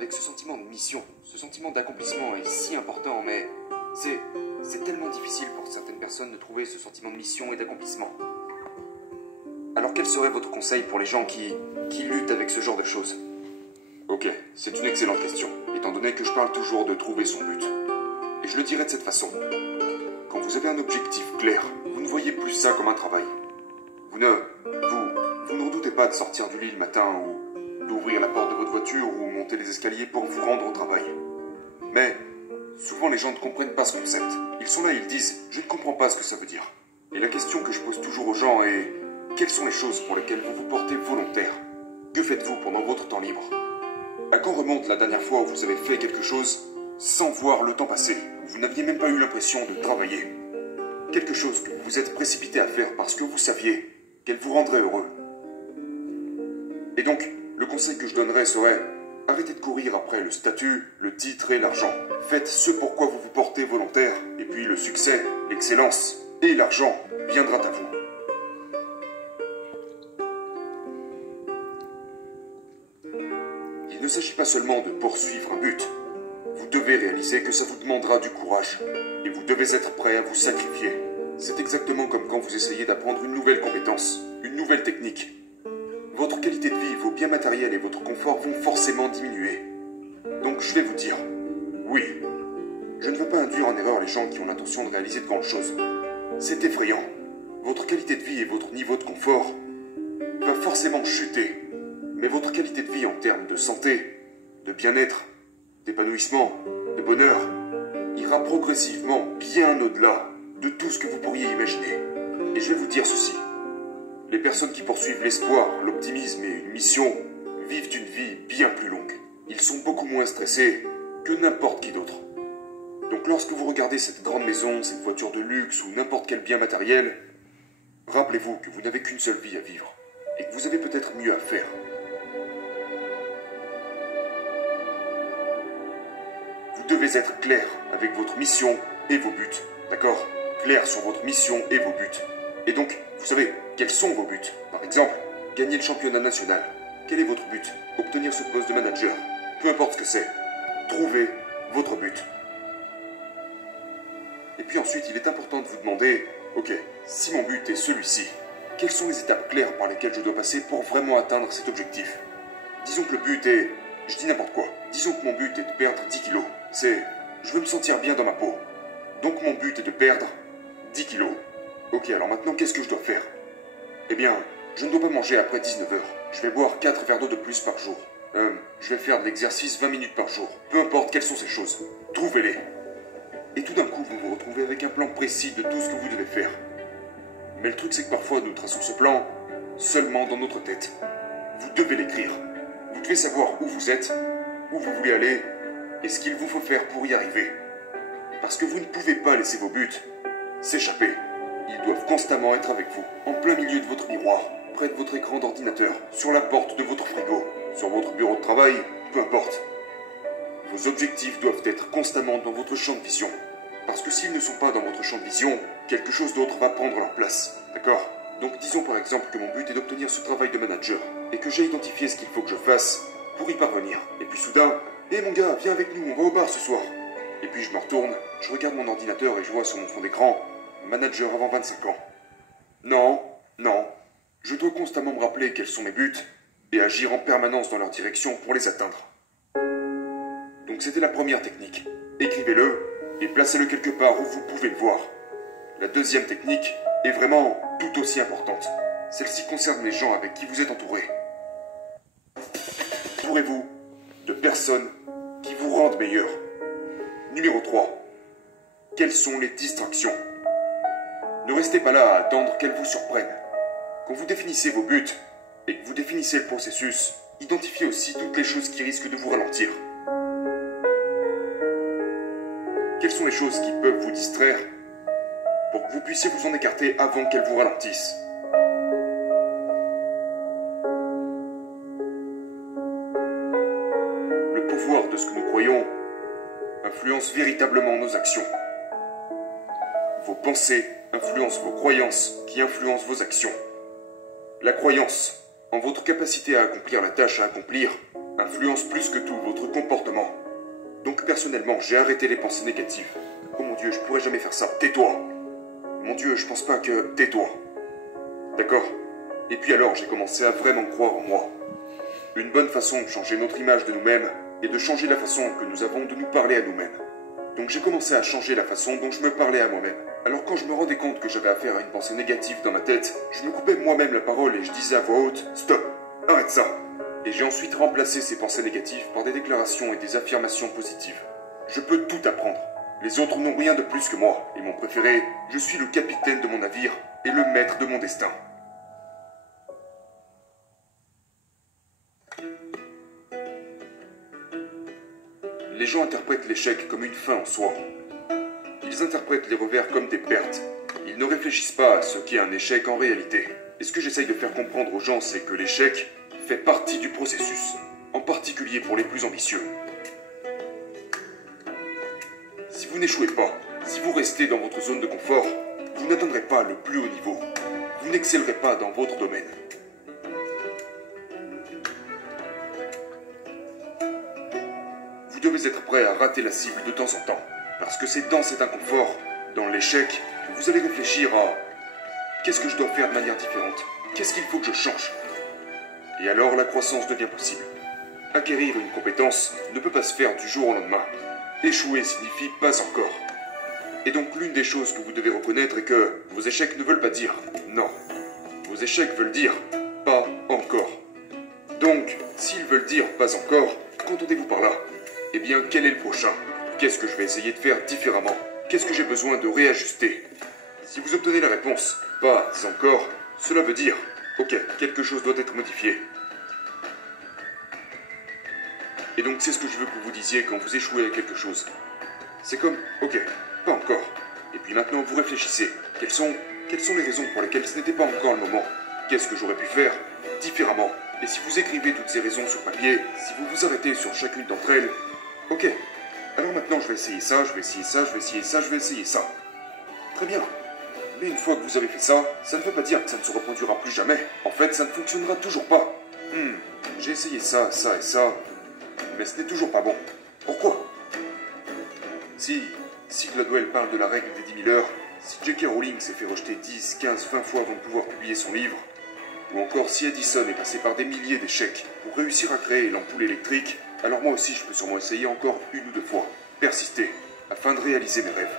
avec ce sentiment de mission, ce sentiment d'accomplissement est si important, mais c'est tellement difficile pour certaines personnes de trouver ce sentiment de mission et d'accomplissement. Alors quel serait votre conseil pour les gens qui luttent avec ce genre de choses? Ok, c'est une excellente question, étant donné que je parle toujours de trouver son but. Et je le dirais de cette façon. Quand vous avez un objectif clair, vous ne voyez plus ça comme un travail. Vous ne redoutez pas de sortir du lit le matin ou d'ouvrir la porte de votre voiture ou monter les escaliers pour vous rendre au travail. Mais souvent les gens ne comprennent pas ce concept. Ils sont là et ils disent « je ne comprends pas ce que ça veut dire ». Et la question que je pose toujours aux gens est « quelles sont les choses pour lesquelles vous vous portez volontaire? Que faites-vous pendant votre temps libre? À quand remonte la dernière fois où vous avez fait quelque chose sans voir le temps passer, où vous n'aviez même pas eu l'impression de travailler? Quelque chose que vous vous êtes précipité à faire parce que vous saviez qu'elle vous rendrait heureux. Et donc, le conseil que je donnerais serait arrêtez de courir après le statut, le titre et l'argent. Faites ce pourquoi vous vous portez volontaire, et puis le succès, l'excellence et l'argent viendra à vous. Il ne s'agit pas seulement de poursuivre un but. Vous devez réaliser que ça vous demandera du courage, et vous devez être prêt à vous sacrifier. C'est exactement comme quand vous essayez d'apprendre une nouvelle compétence, une nouvelle technique. Votre qualité de vie, vos biens matériels et votre confort vont forcément diminuer. Donc je vais vous dire, oui, je ne veux pas induire en erreur les gens qui ont l'intention de réaliser de grandes choses. C'est effrayant. Votre qualité de vie et votre niveau de confort va forcément chuter. Mais votre qualité de vie en termes de santé, de bien-être, d'épanouissement, de bonheur, ira progressivement bien au-delà de tout ce que vous pourriez imaginer. Et je vais vous dire ceci. Les personnes qui poursuivent l'espoir, l'optimisme et une mission vivent une vie bien plus longue. Ils sont beaucoup moins stressés que n'importe qui d'autre. Donc lorsque vous regardez cette grande maison, cette voiture de luxe ou n'importe quel bien matériel, rappelez-vous que vous n'avez qu'une seule vie à vivre et que vous avez peut-être mieux à faire. Vous devez être clair avec votre mission et vos buts, d'accord? Clair sur votre mission et vos buts. Et donc, vous savez, quels sont vos buts? Par exemple, gagner le championnat national. Quel est votre but? Obtenir ce poste de manager. Peu importe ce que c'est. Trouvez votre but. Et puis ensuite, il est important de vous demander, ok, si mon but est celui-ci, quelles sont les étapes claires par lesquelles je dois passer pour vraiment atteindre cet objectif? Disons que le but est, je dis n'importe quoi, disons que mon but est de perdre 10 kilos. C'est, je veux me sentir bien dans ma peau. Donc mon but est de perdre 10 kilos. Ok, alors maintenant, qu'est-ce que je dois faire? Eh bien, je ne dois pas manger après 19 heures. Je vais boire 4 verres d'eau de plus par jour. Je vais faire de l'exercice 20 minutes par jour. Peu importe quelles sont ces choses. Trouvez-les. Et tout d'un coup, vous vous retrouvez avec un plan précis de tout ce que vous devez faire. Mais le truc, c'est que parfois, nous traçons ce plan seulement dans notre tête. Vous devez l'écrire. Vous devez savoir où vous êtes, où vous voulez aller, et ce qu'il vous faut faire pour y arriver. Parce que vous ne pouvez pas laisser vos buts s'échapper. Ils doivent constamment être avec vous, en plein milieu de votre miroir, près de votre écran d'ordinateur, sur la porte de votre frigo, sur votre bureau de travail, peu importe. Vos objectifs doivent être constamment dans votre champ de vision. Parce que s'ils ne sont pas dans votre champ de vision, quelque chose d'autre va prendre leur place. D'accord? Donc disons par exemple que mon but est d'obtenir ce travail de manager, et que j'ai identifié ce qu'il faut que je fasse pour y parvenir. Et puis soudain, hé mon gars, viens avec nous, on va au bar ce soir. Et puis je me retourne, je regarde mon ordinateur et je vois sur mon fond d'écran manager avant 25 ans. Non, non. Je dois constamment me rappeler quels sont mes buts et agir en permanence dans leur direction pour les atteindre. Donc c'était la première technique. Écrivez-le et placez-le quelque part où vous pouvez le voir. La deuxième technique est vraiment tout aussi importante. Celle-ci concerne les gens avec qui vous êtes entouré. Entourez-vous de personnes qui vous rendent meilleur. Numéro 3. Quelles sont les distractions? Ne restez pas là à attendre qu'elles vous surprennent. Quand vous définissez vos buts et que vous définissez le processus, identifiez aussi toutes les choses qui risquent de vous ralentir. Quelles sont les choses qui peuvent vous distraire pour que vous puissiez vous en écarter avant qu'elles vous ralentissent? Le pouvoir de ce que nous croyons influence véritablement nos actions. Vos pensées influencent vos croyances qui influencent vos actions. La croyance en votre capacité à accomplir la tâche à accomplir influence plus que tout votre comportement. Donc personnellement, j'ai arrêté les pensées négatives. Oh mon Dieu, je pourrais jamais faire ça. Tais-toi. Mon Dieu, je pense pas que... Tais-toi. D'accord? Et puis alors, j'ai commencé à vraiment croire en moi. Une bonne façon de changer notre image de nous-mêmes est de changer la façon que nous avons de nous parler à nous-mêmes. Donc j'ai commencé à changer la façon dont je me parlais à moi-même. Alors quand je me rendais compte que j'avais affaire à une pensée négative dans ma tête, je me coupais moi-même la parole et je disais à voix haute « Stop! Arrête ça !» Et j'ai ensuite remplacé ces pensées négatives par des déclarations et des affirmations positives. Je peux tout apprendre. Les autres n'ont rien de plus que moi. Et mon préféré, je suis le capitaine de mon navire et le maître de mon destin. Les gens interprètent l'échec comme une fin en soi. Ils interprètent les revers comme des pertes. Ils ne réfléchissent pas à ce qu'est un échec en réalité. Et ce que j'essaye de faire comprendre aux gens, c'est que l'échec fait partie du processus, en particulier pour les plus ambitieux. Si vous n'échouez pas, si vous restez dans votre zone de confort, vous n'atteindrez pas le plus haut niveau. Vous n'excellerez pas dans votre domaine. Vous devez être prêt à rater la cible de temps en temps, parce que c'est dans cet inconfort, dans l'échec, que vous allez réfléchir à « Qu'est-ce que je dois faire de manière différente? Qu'est-ce qu'il faut que je change ?» Et alors la croissance devient possible. Acquérir une compétence ne peut pas se faire du jour au lendemain. Échouer signifie pas encore. Et donc l'une des choses que vous devez reconnaître est que vos échecs ne veulent pas dire non. Vos échecs veulent dire pas encore. Donc, s'ils veulent dire pas encore, qu'entendez-vous par là? Eh bien, quel est le prochain? Qu'est-ce que je vais essayer de faire différemment? Qu'est-ce que j'ai besoin de réajuster? Si vous obtenez la réponse pas encore, cela veut dire ok, quelque chose doit être modifié. Et donc c'est ce que je veux que vous disiez quand vous échouez à quelque chose. C'est comme, ok, pas encore. Et puis maintenant vous réfléchissez. Quelles sont les raisons pour lesquelles ce n'était pas encore le moment? Qu'est-ce que j'aurais pu faire différemment? Et si vous écrivez toutes ces raisons sur papier, si vous vous arrêtez sur chacune d'entre elles, ok, alors maintenant je vais essayer ça, je vais essayer ça, je vais essayer ça, je vais essayer ça. Très bien. Mais une fois que vous avez fait ça, ça ne veut pas dire que ça ne se reproduira plus jamais. En fait, ça ne fonctionnera toujours pas. J'ai essayé ça, ça et ça, mais ce n'est toujours pas bon. Pourquoi? Si Gladwell parle de la règle des 10 000 heures, si J.K. Rowling s'est fait rejeter 10, 15, 20 fois avant de pouvoir publier son livre, ou encore si Edison est passé par des milliers d'échecs pour réussir à créer l'ampoule électrique, alors moi aussi je peux sûrement essayer encore une ou deux fois, persister, afin de réaliser mes rêves.